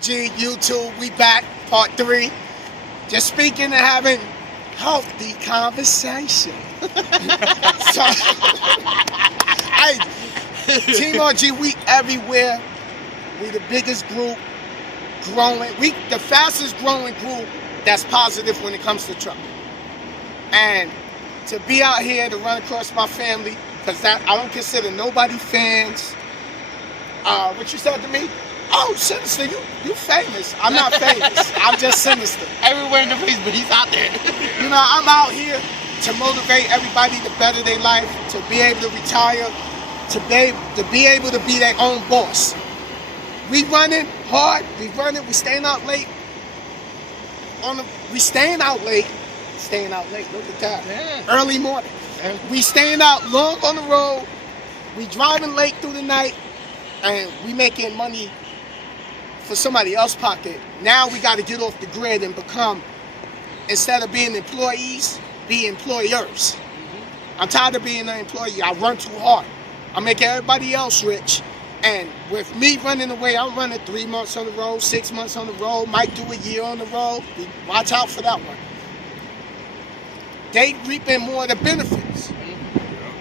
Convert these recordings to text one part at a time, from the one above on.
G, YouTube, we back, part 3. Just speaking and having healthy conversation. So, hey, Team RG, we everywhere. We the biggest group, growing. We the fastest growing group that's positive when it comes to trucking. And to be out here to run across my family, because that I don't consider nobody fans. What you said to me? Oh, Sinnizter, you famous. I'm not famous. I'm just Sinnizter. Everywhere in the place, but he's out there. You know, I'm out here to motivate everybody to better their life, to be able to retire, to be able to be their own boss. We running hard. We running. We staying out late. We staying out late. Staying out late. Look at that. Yeah. Early morning. We staying out long on the road. We driving late through the night, and we making money for somebody else's pocket. Now we got to get off the grid and become, instead of being employees, be employers. I'm tired of being an employee. I run too hard. I make everybody else rich. And with me running away, I'm running 3 months on the road, 6 months on the road, might do a year on the road. Watch out for that one. They reaping more of the benefits.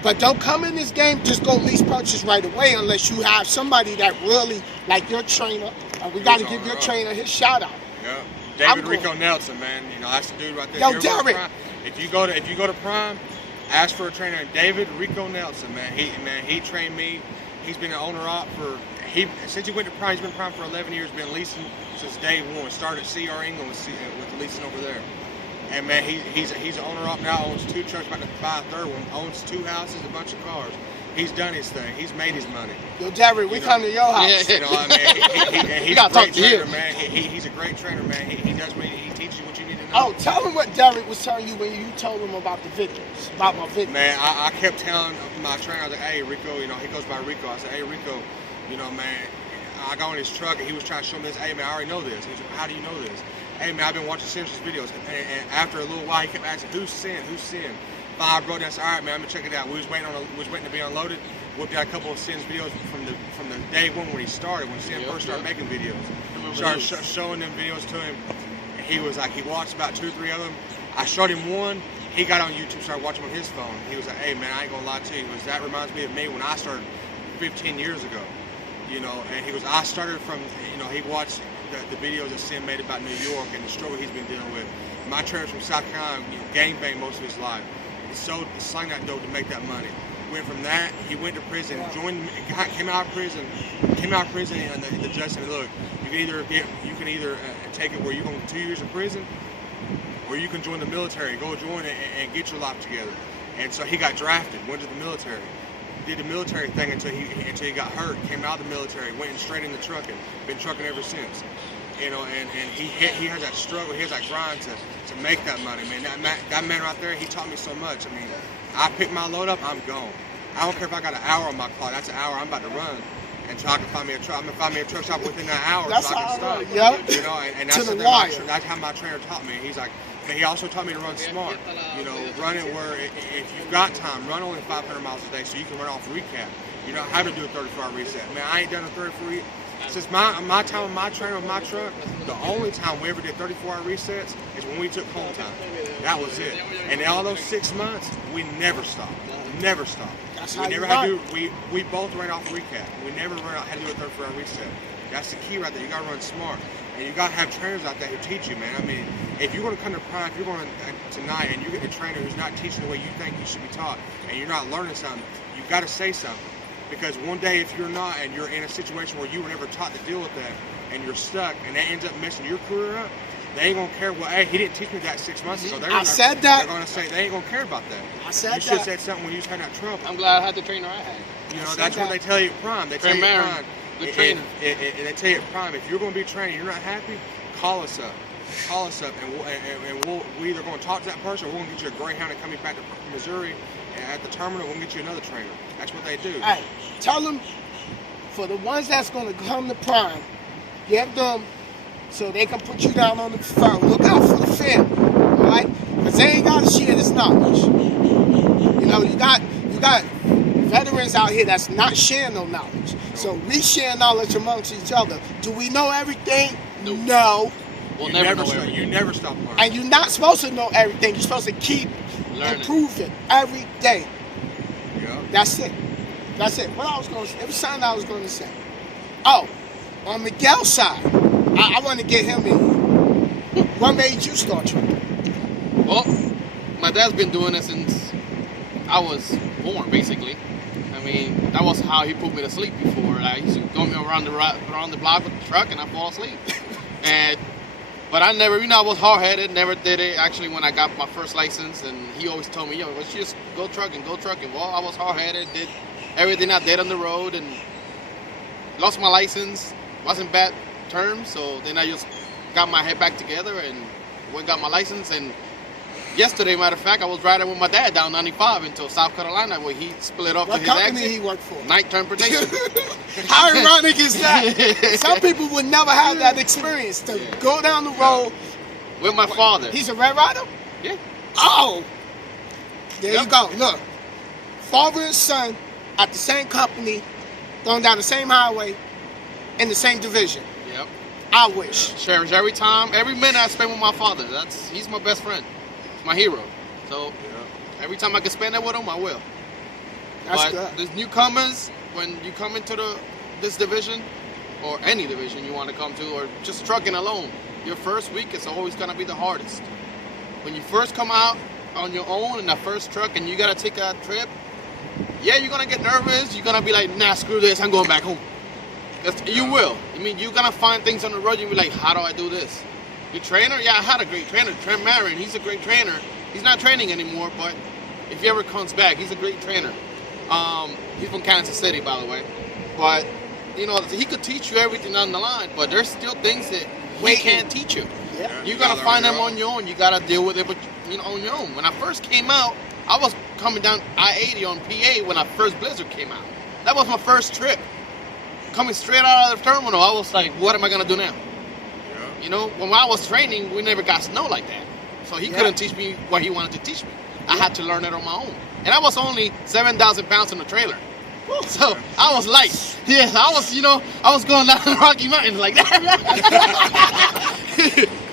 But don't come in this game, just go lease purchase right away unless you have somebody that really, like your trainer. We got to give your trainer his shout out. Yeah, David Rico Nelson, man. You know, that's the dude right there. Yo, Derek. If you go to Prime, ask for a trainer. David Rico Nelson, man. He trained me. He's been an owner op since he went to Prime. He's been Prime for 11 years. Been leasing since day one. Started at CR England with leasing over there. And man, he's an owner op now. Owns 2 trucks, about to buy a 3rd one. Owns 2 houses, a bunch of cars. He's done his thing. He's made his money. Yo, Derek, we come to your house. You know what I mean? He's a great trainer, man. He's a great trainer, man. He does what he teaches you what you need to know. Oh, tell him what Derek was telling you when you told him about the videos, about my videos. Man, I kept telling my trainer, I was like, hey, Rico, you know, he goes by Rico. I said, hey, Rico, you know, man, I got on his truck and he was trying to show me this. Hey, man, I already know this. He was like, how do you know this? Hey, man, I've been watching Sinnizter's videos. And after a little while, he kept asking, who's Sin? Who's Sin? Finally, I broke down and said, all right, man, I'm going to check it out. We was waiting to be unloaded. Whipped out a couple of Sin's videos from the day one when he started, when Sin first started making videos. Started showing them videos to him. And he was like, he watched about 2 or 3 of them. I showed him one. He got on YouTube, started watching on his phone. He was like, hey, man, I ain't going to lie to you. He goes, that reminds me of me when I started 15 years ago. You know, and he goes, I started from, you know, he watched the videos that Sin made about New York and the struggle he's been dealing with. My trainer's from South Carolina, you know, gangbang most of his life. He slang that dope to make that money. Went from that, he went to prison, came out of prison, and the judge said, look, you can either take it where you're going to 2 years in prison, or you can join the military, go join it and get your life together. And so he got drafted, went to the military, did the military thing until he got hurt, came out of the military, went straight into trucking, been trucking ever since. You know, and he has that struggle, he has that grind to make that money, man. That man right there, he taught me so much. I mean, I pick my load up, I'm gone. I don't care if I got an hour on my clock. That's an hour I'm about to run until I can find me a truck. I'm gonna find me a truck shop within that hour so I can stop. Yep. You know, and that's how my trainer taught me. He's like, and he also taught me to run smart. You know, run it where if you've got time, run only 500 miles a day so you can run off recap. You don't have to do a 34-hour reset. Man, I ain't done a 34 since my time with my trainer with my truck. The only time we ever did 34-hour resets is when we took home time. That was it. And in all those 6 months, we never stopped. Never stopped. We never had to do. We both ran off recap. We never had to do a 34-hour reset. That's the key right there. You gotta run smart, and you gotta have trainers out there who teach you, man. I mean, if you're gonna come to Prime, if you're going tonight, and you get a trainer who's not teaching the way you think you should be taught, and you're not learning something, you gotta say something. Because one day, if you're not, and you're in a situation where you were never taught to deal with that, and you're stuck, and that ends up messing your career up, they ain't gonna care. Well, hey, he didn't teach me that 6 months ago. They're gonna say they ain't gonna care about that. You should have said something when you was having that trouble. I'm glad I had the trainer I had. You know, that's what they tell you at Prime. They tell you at Prime. The trainer. And they tell you at Prime, if you're going to be training, you're not happy, call us up. Call us up, and we're either going to talk to that person, or we're going to get you a Greyhound and coming back to Missouri at the terminal. We'll get you another trainer. That's what they do. Hey, tell them for the ones that's going to come to Prime, get them so they can put you down on the phone. Look out for the family, all right? Because they ain't got to share this knowledge. You know, you got veterans out here that's not sharing no knowledge. So we share knowledge amongst each other. Do we know everything? Nope. No. We'll You never know stop, everything. you never stop learning. And you're not supposed to know everything. You're supposed to keep Learning. improving every day. Yeah. That's it. That's it. What I was going to say, it was something I was going to say. Oh, on Miguel's side, I want to get him in. What made you start trucking? Well, my dad's been doing it since I was born, basically. I mean, that was how he put me to sleep before. I used to go me around the block with the truck, and I fall asleep. But I never, I was hard-headed, never did it. Actually, when I got my first license, and he always told me, yo, let's just go trucking, go trucking. Well, I was hard-headed, did everything I did on the road, and lost my license. Wasn't bad terms, so then I just got my head back together and went got my license. And yesterday, matter of fact, I was riding with my dad down 95 into South Carolina, where he split off What to his company exit. he worked for? Night transportation. How ironic is that? Some people would never have that experience to go down the road. With my father. He's a Red Rider? Yeah. Oh! There Yep. you go. Look. Father and son at the same company, going down the same highway, in the same division. Yep. I wish. Cherish every time, every minute I spend with my father. He's my best friend. He's my hero. So every time I can spend it with him, I will. That's But good. there's newcomers, when you come into this division, or any division you want to come to, or just trucking alone, your first week is always going to be the hardest. When you first come out on your own in that first truck and you got to take a trip, yeah, you're going to get nervous. You're going to be like, nah, screw this, I'm going back home. You will. I mean, you're going to find things on the road, you'll be like, how do I do this? Your trainer? Yeah, I had a great trainer, Trent Marin. He's a great trainer. He's not training anymore, but if he ever comes back, he's a great trainer. He's from Kansas City, by the way. But, you know, he could teach you everything on the line, but there's still things that he can't teach you. Yeah. You got to find them on your own. You got to deal with it, but on your own. When I first came out, I was coming down I-80 on PA when our first Blizzard came out. That was my first trip. Coming straight out of the terminal, I was like, what am I going to do now? You know, when I was training, we never got snow like that. So he couldn't teach me what he wanted to teach me. I had to learn it on my own. And I was only 7,000 pounds in the trailer. So I was light. Yeah, I was going down the Rocky Mountains like that.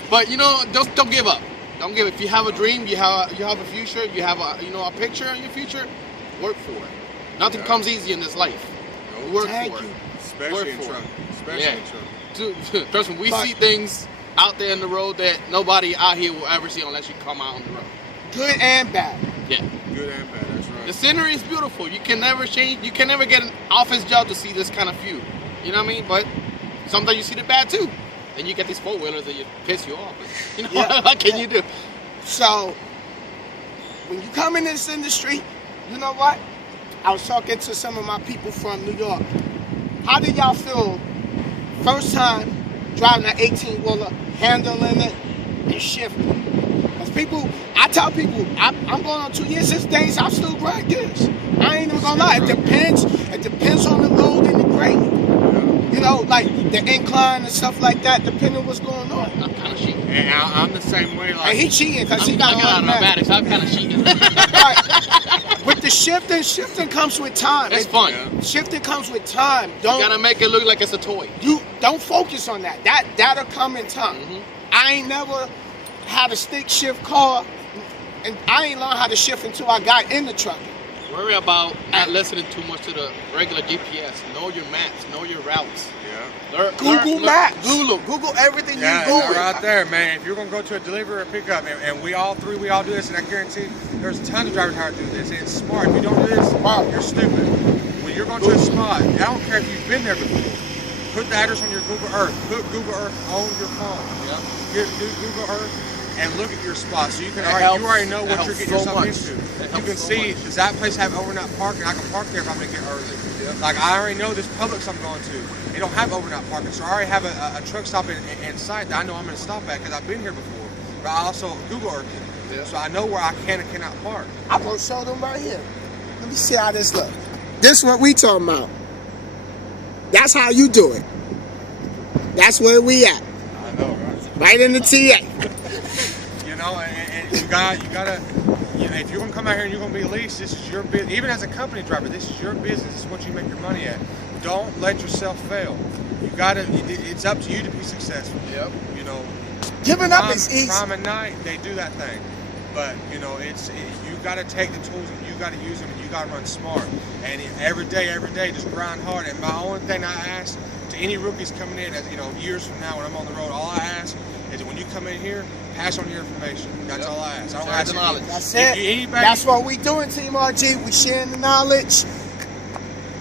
But, just don't give up. Don't give up. If you have a dream, you have a future, you have a picture in your future, work for it. Nothing comes easy in this life. Work for it. Especially in trucking. Especially in trucking. Trust me, we see things out there in the road that nobody out here will ever see unless you come out on the road. Good and bad. Yeah. Good and bad, that's right. The scenery is beautiful. You can never change. You can never get an office job to see this kind of view. You know what I mean? But sometimes you see the bad too. Then you get these four-wheelers that piss you off. But, what can you do? So, when you come in this industry, you know what? I was talking to some of my people from New York. How did y'all feel first time driving an 18-wheeler, handling it, and shifting? Because I tell people, I'm going on 2 years. These days, I'm still grind gears. I ain't even gonna lie. It depends on the load and the grade. Like the incline and stuff like that, depending on what's going on. I'm kind of cheating. And I'm the same way. Like, And he cheating because he got automatics. I'm kind of cheating. Right. With the shifting comes with time. It's fun. Shifting comes with time. You gotta make it look like it's a toy. You don't focus on that. That'll come in time. Mm-hmm. I ain't never had a stick shift car, and I ain't learned how to shift until I got in the trucking. Worry about not listening too much to the regular GPS. Know your maps. Know your routes. Yeah. Google Maps. Google everything you Yeah, Google. right there, man. If you're gonna go to a delivery or pickup, and we all do this, and I guarantee there's tons of drivers how to do this. And it's smart. If you don't do this, you're stupid. When you're going to a spot, I don't care if you've been there before. Put the address on your Google Earth. Put Google Earth on your phone. Yep. Do Google Earth and look at your spot, so you can Helps. you already know what you're getting yourself into. You can see, does that place have overnight parking? I can park there if I'm gonna get early. Like, I already know this Publix I'm going to. They don't have overnight parking, so I already have a truck stop in sight that I know I'm going to stop at because I've been here before. But I also Google Earth it, so I know where I can and cannot park. I'm going to show them right here. Let me see how this look. This is what we talking about. That's how you do it. That's where we at. I know, right? Right in the TA. And you gotta, if you're gonna come out here and you're gonna be leased, this is your business. Even as a company driver, this is your business. This is what you make your money at. don't let yourself fail. You gotta. It's up to you to be successful. Yep. You know, Giving up is easy. Prime and night, they do that thing, but you know, you gotta take the tools and you gotta use them and you gotta run smart. And every day, just grind hard. And my only thing I ask to any rookies coming in, as you know, years from now when I'm on the road, all I ask is when you come in here, pass on your information. That's all I ask. I don't ask the knowledge. That's it. That's what we doing, Team RG. We sharing the knowledge.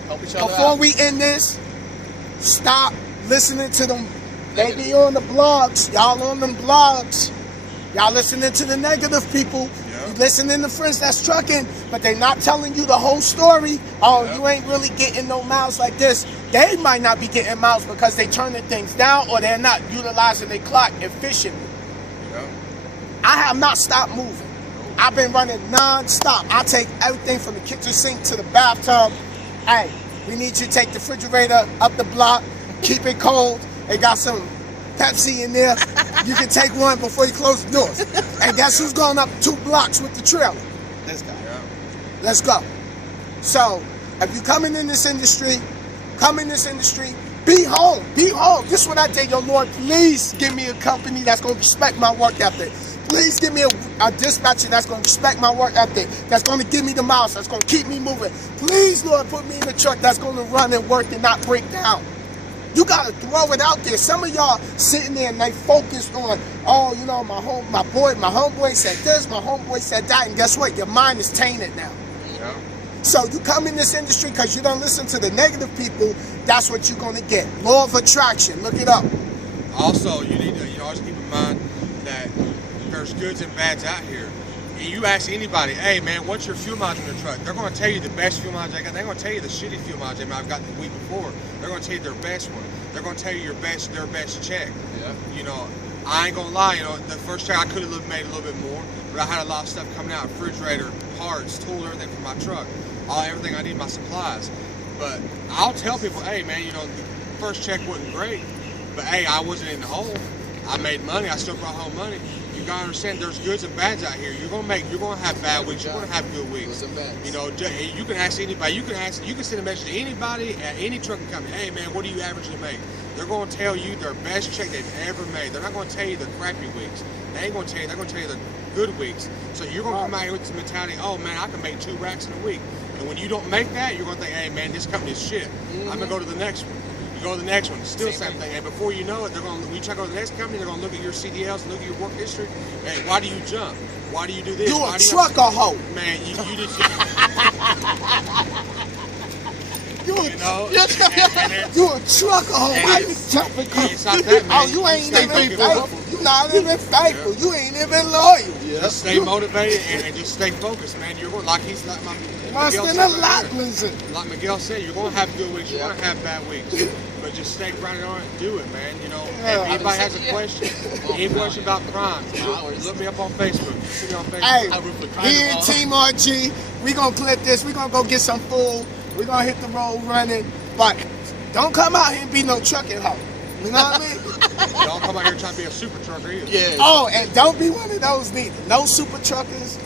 Help each other Before out. we end this, stop listening to them. They be on the blogs. Y'all on them blogs. Y'all listening to the negative people. You listening to friends that's trucking, but they not telling you the whole story. Oh, you ain't really getting no miles like this. They might not be getting miles because they turning things down or they're not utilizing their clock efficiently. I have not stopped moving. I've been running non-stop. I take everything from the kitchen sink to the bathtub. Hey, we need you to take the refrigerator up the block, keep it cold. They got some Pepsi in there. You can take one before you close the doors. And guess who's going up 2 blocks with the trailer? This guy. Let's go. So, if you coming in this industry, be home. Be home. This is what I tell you, Lord, please give me a company that's going to respect my work ethic. Please give me a dispatcher that's going to respect my work ethic, that's going to give me the miles, that's going to keep me moving. Please, Lord, put me in a truck that's going to run and work and not break down. You got to throw it out there. Some of y'all sitting there and they focused on, oh, you know, my homeboy said this, my homeboy said that, and guess what? Your mind is tainted now. Yeah. So you come in this industry because you don't listen to the negative people, that's what you're going to get. Law of attraction. Look it up. Also, you need to always keep in mind that there's goods and bads out here. And you ask anybody, hey man, what's your fuel mileage on your truck? They're going to tell you the best fuel mileage they got. They're going to tell you the shitty fuel mileage they might have gotten the week before. They're going to tell you their best one. They're going to tell you their best check. Yeah. You know, I ain't going to lie. You know, the first check I could have made a little bit more, but I had a lot of stuff coming out: refrigerator, parts, tools, everything for my truck, everything I need, my supplies. But I'll tell people, hey man, you know, the first check wasn't great, but hey, I wasn't in the hole. I made money. I still brought home money. You gotta understand, there's goods and bads out here. You're gonna have bad weeks. You're gonna have good weeks. You know, you can ask anybody. You can send a message to anybody at any trucking company. Hey man, what do you averagely make? They're gonna tell you their best check they've ever made. They're not gonna tell you the crappy weeks. They ain't gonna tell you. They're gonna tell you the good weeks. So you're gonna come out here with this mentality. Oh man, I can make 2 racks in a week. And when you don't make that, you're gonna think, hey man, this company's shit. I'm gonna go to the next one. You go to the next one, still same thing. And before you know it, when you try to go to the next company, they're gonna look at your CDLs, look at your work history. Hey, why do you jump? Why do you do this? You a trucker hoe. Man, you just you a trucker hoe. Why you jumping? It's not that, man. Oh, you ain't even faithful. You not even faithful. You ain't even loyal. Just stay motivated and just stay focused, man. You're going like Miguel said, you're gonna have good weeks, you're gonna have bad weeks, but just stay grinding on it and do it, man. You know, if anybody has a question, any question about crime, look me up on Facebook. See me on Facebook. Hey, here at Team RG, we gonna clip this. We gonna go get some food. We gonna hit the road running, but don't come out here and be no trucking hoe. You know what I mean? Don't come out here trying to be a super trucker either. Yeah. Oh, and don't be one of those neither. No super truckers,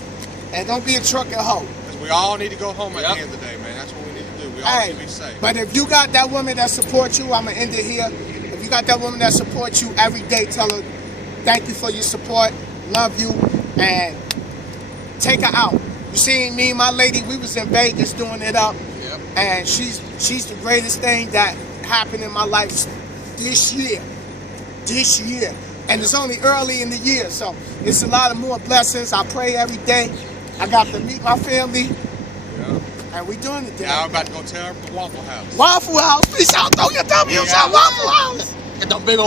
and don't be a trucking hoe. We all need to go home at the end of the day, man. That's what we need to do. We all need to be safe. But if you got that woman that supports you, I'm going to end it here. If you got that woman that supports you every day, tell her, thank you for your support, love you, and take her out. You see, me and my lady, we was in Vegas doing it up, and she's the greatest thing that happened in my life this year. And it's only early in the year, so it's a lot of more blessings. I pray every day. I got to meet my family, and we doing it there. Now I'm about to go tell her for Waffle House. Waffle House, please out, throw your W's out, Waffle House. Get them big